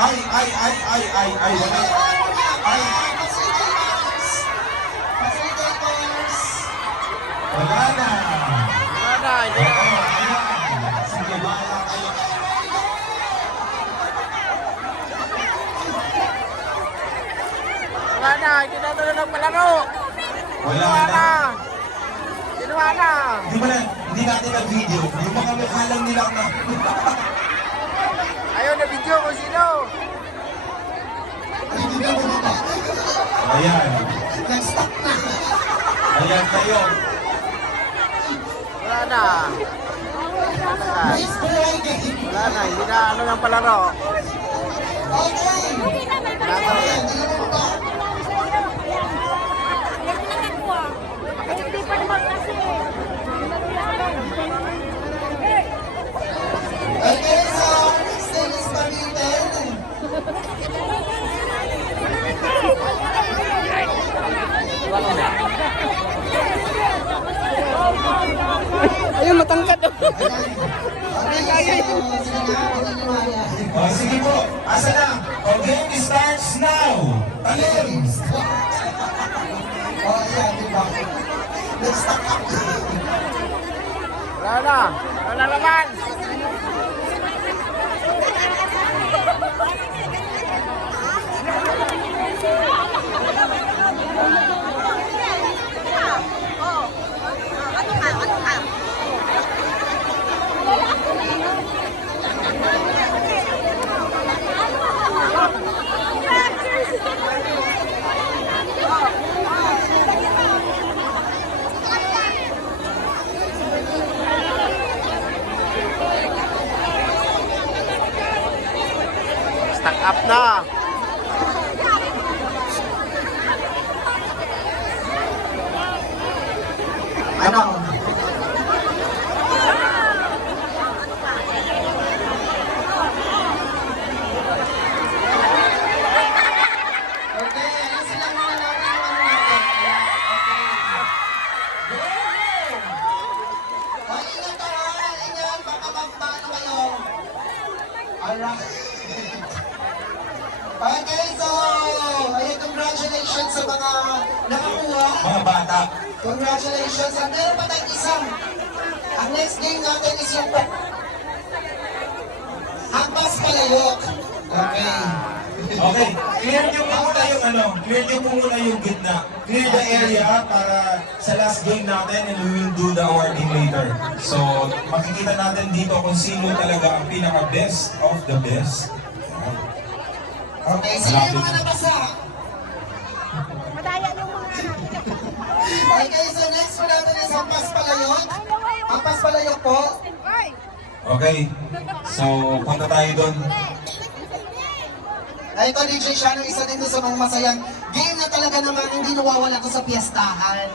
Wala. Ay. Wala na. Wala na, hindi na. Ayan. Sige, bahala kayo. Wala na, hindi na tuloy nagpalaro. Wala Wala na. na. Ginawa na. Hindi natin na-video. Yung mga mukha lang nila na. Ayaw na video kung sino. Ayan. Nag-stop na. Ayan kayo. Wala na. Nice play game. Wala na, hindi na ano ng palaro. Okay. Wala na. Ayan, tingnan mo ba? Hindi pa naman kasi. Okay, so, still is permitted. Ayun, matangkad. Okay, so, sige na, pagkakawala. O, sige po. Asa na? O, game starts now. Talim. Oh, ayan, di ba? Nag-stop up. Wala na. Wala naman. Stack up na. Ano? Okay, ano sila muna natin yung ano natin? Ayan, okay. O, ingat ka ha, ingat, baka magpaano kayo. Alright. Okay, so, ayun, congratulations sa mga nakakuha. Mga bata. Congratulations. At meron pa tayong isang. Ang next game natin is yung Hampas Palayok. Okay. Okay. Clear nyo po muna yung ano. Clear nyo po muna yung gitna. Clear the area para sa last game natin and we will do the awarding later. So, makikita natin dito kung sino talaga ang pinaka-best of the best. Okay, sino yung mga nabasa? Madaya yung mga Okay, so next po natin is Hampas Palayok. Hampas Palayok po. Okay. So, punta tayo doon. Ay, ito DJ Shano, isa din doon sa mga masayang game na talaga naman hindi nawawala ko sa piyestahan.